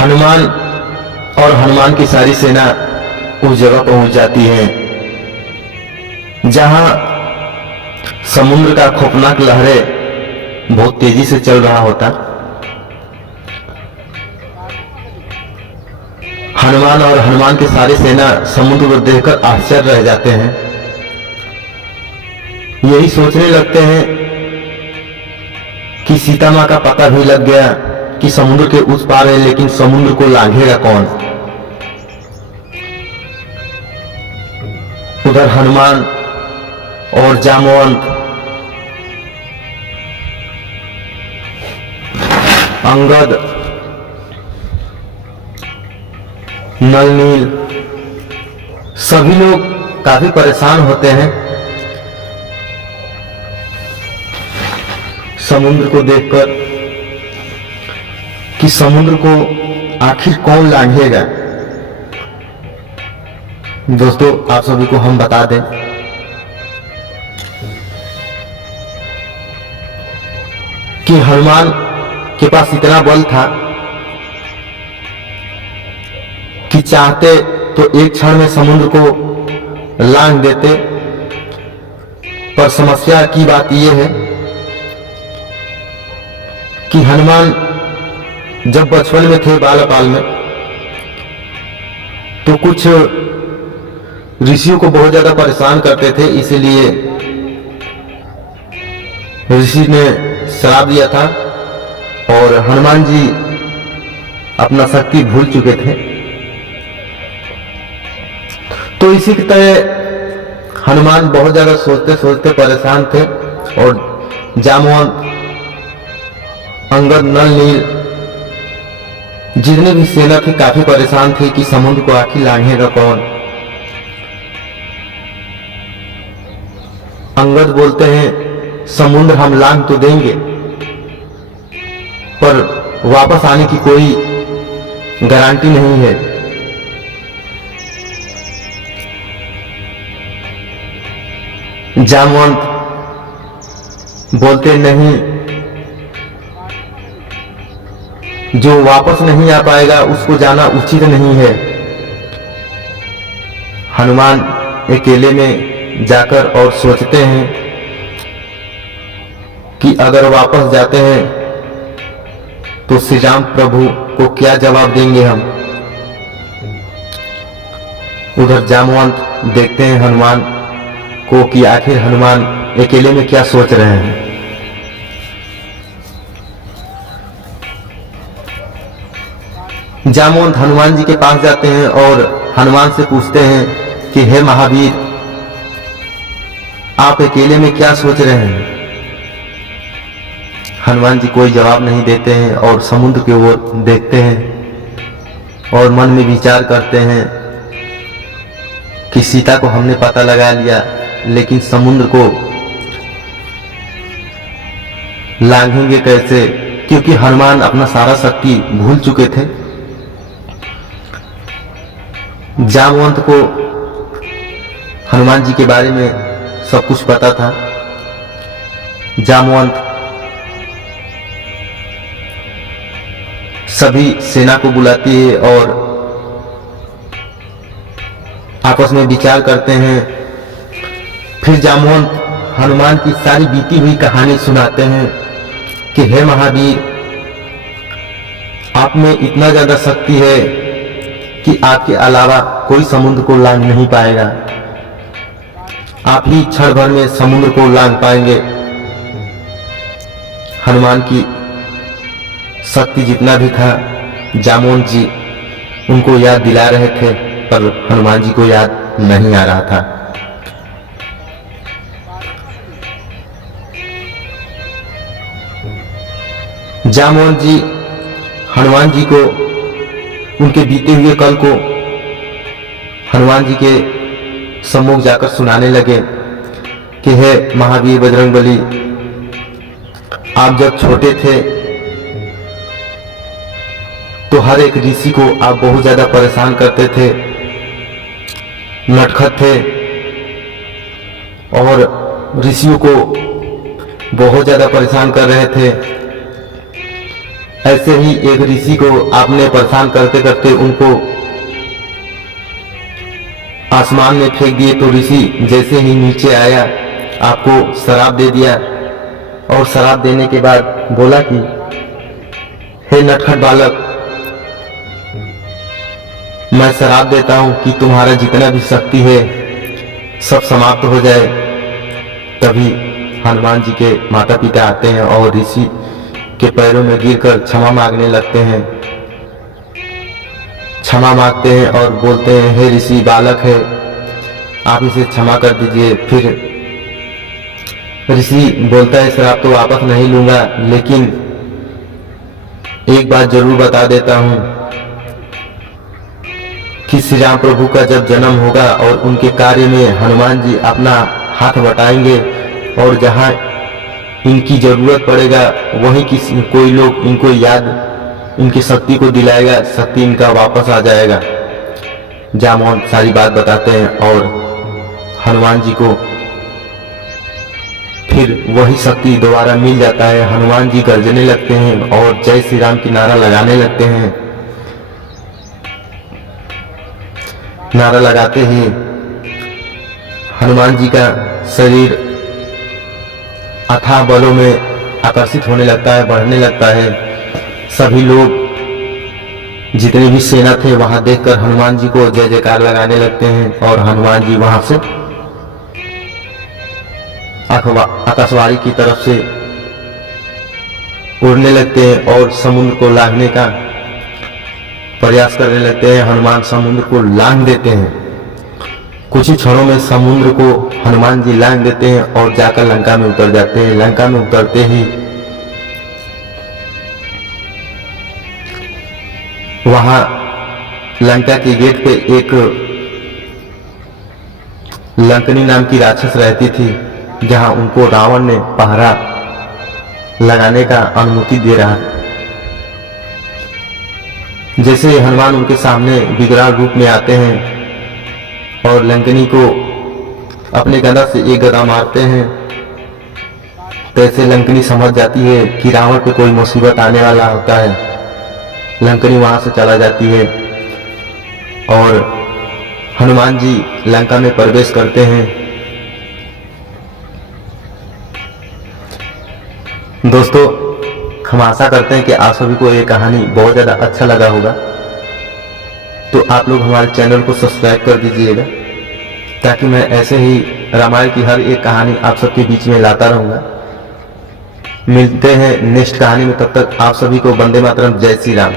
हनुमान और हनुमान की सारी सेना उस जगह पहुंच जाती है जहां समुद्र का खौफनाक लहरें बहुत तेजी से चल रहा होता। हनुमान और हनुमान की सारी सेना समुद्र को देखकर आश्चर्य रह जाते हैं। यही सोचने लगते हैं कि सीता माँ का पता भी लग गया कि समुद्र के उस पार है, लेकिन समुद्र को लांघेगा कौन। उधर हनुमान और जामवंत, अंगद, नल नील सभी लोग काफी परेशान होते हैं समुद्र को देखकर कि समुद्र को आखिर कौन लांघेगा। दोस्तों, आप सभी को हम बता दें कि हनुमान के पास इतना बल था कि चाहते तो एक क्षण में समुद्र को लांघ देते, पर समस्या की बात यह है कि हनुमान जब बचपन में थे, बालपाल में, तो कुछ ऋषियों को बहुत ज्यादा परेशान करते थे। इसलिए ऋषि ने श्राप दिया था और हनुमान जी अपना शक्ति भूल चुके थे। तो इसी की तरह हनुमान बहुत ज्यादा सोचते सोचते परेशान थे और जामवंत, अंगद, नल नील जितने भी सेना थी काफी परेशान थे कि समुद्र को आखिर लांघेगा कौन। अंगद बोलते हैं समुद्र हम लांघ तो देंगे, पर वापस आने की कोई गारंटी नहीं है। जामवंत बोलते नहीं, जो वापस नहीं आ पाएगा उसको जाना उचित नहीं है। हनुमान अकेले में जाकर और सोचते हैं कि अगर वापस जाते हैं तो श्री राम प्रभु को क्या जवाब देंगे हम। उधर जामवंत देखते हैं हनुमान को कि आखिर हनुमान अकेले में क्या सोच रहे हैं। जामवंत हनुमान जी के पास जाते हैं और हनुमान से पूछते हैं कि हे महावीर, आप अकेले में क्या सोच रहे हैं। हनुमान जी कोई जवाब नहीं देते हैं और समुद्र की ओर देखते हैं और मन में विचार करते हैं कि सीता को हमने पता लगा लिया, लेकिन समुद्र को लांघेंगे कैसे, क्योंकि हनुमान अपना सारा शक्ति भूल चुके थे। जामवंत को हनुमान जी के बारे में सब कुछ पता था। जामवंत सभी सेना को बुलाती है और आपस में विचार करते हैं। फिर जामवंत हनुमान की सारी बीती हुई कहानी सुनाते हैं कि हे महावीर, आप में इतना ज्यादा शक्ति है कि आपके अलावा कोई समुद्र को लांघ नहीं पाएगा। आप ही क्षण भर में समुद्र को लांघ पाएंगे। हनुमान की शक्ति जितना भी था जामवंत जी उनको याद दिला रहे थे, पर हनुमान जी को याद नहीं आ रहा था। जामवंत जी हनुमान जी को उनके बीते हुए कल को हनुमान जी के सम्मुख जाकर सुनाने लगे कि हे महावीर बजरंगबली, आप जब छोटे थे तो हर एक ऋषि को आप बहुत ज्यादा परेशान करते थे, नटखट थे और ऋषियों को बहुत ज्यादा परेशान कर रहे थे। ऐसे ही एक ऋषि को आपने परेशान करते करते उनको आसमान में फेंक दिए, तो ऋषि जैसे ही नीचे आया आपको शराब दे दिया, और शराब देने के बाद बोला कि हे नटखट बालक, मैं शराब देता हूं कि तुम्हारा जितना भी शक्ति है सब समाप्त हो जाए। तभी हनुमान जी के माता पिता आते हैं और ऋषि के पैरों में गिरकर क्षमा मांगने लगते हैं, क्षमा मांगते हैं और बोलते हैं, हे ऋषि, बालक है, आप इसे क्षमा कर दीजिए। फिर ऋषि बोलता है, शराब तो वापस नहीं लूंगा, लेकिन एक बात जरूर बता देता हूं कि श्री राम प्रभु का जब जन्म होगा और उनके कार्य में हनुमान जी अपना हाथ बटाएंगे और जहां इनकी जरूरत पड़ेगा वहीं किसी कोई लोग इनको याद, इनकी शक्ति को दिलाएगा, शक्ति इनका वापस आ जाएगा। जामवंत सारी बात बताते हैं और हनुमान जी को फिर वही शक्ति दोबारा मिल जाता है। हनुमान जी गर्जने लगते हैं और जय श्री राम की नारा लगाने लगते हैं। नारा लगाते ही हनुमान जी का शरीर अथाह बलों में आकर्षित होने लगता है, बढ़ने लगता है। सभी लोग जितनी भी सेना थे वहां देखकर हनुमान जी को जय जयकार लगाने लगते हैं और हनुमान जी वहां से आकाशवाणी की तरफ से उड़ने लगते हैं और समुद्र को लांघने का प्रयास करने लगते हैं। हनुमान समुद्र को लांघ देते हैं। कुछ ही क्षणों में समुद्र को हनुमान जी लांघ देते हैं और जाकर लंका में उतर जाते हैं। लंका में उतरते ही वहां लंका के गेट पे एक लंकनी नाम की राक्षस रहती थी, जहां उनको रावण ने पहरा लगाने का अनुमति दे रहा। जैसे हनुमान उनके सामने विकराल रूप में आते हैं और लंकनी को अपने गदा से एक गदा मारते हैं, तैसे लंकनी समझ जाती है कि रावण पे कोई मुसीबत आने वाला होता है। लंकनी वहां से चला जाती है और हनुमान जी लंका में प्रवेश करते हैं। दोस्तों, हम आशा करते हैं कि आप सभी को ये कहानी बहुत ज़्यादा अच्छा लगा होगा, तो आप लोग हमारे चैनल को सब्सक्राइब कर दीजिएगा, ताकि मैं ऐसे ही रामायण की हर एक कहानी आप सबके बीच में लाता रहूँगा। मिलते हैं नेक्स्ट कहानी में, तब तक आप सभी को वंदे मातरम, जय श्री राम।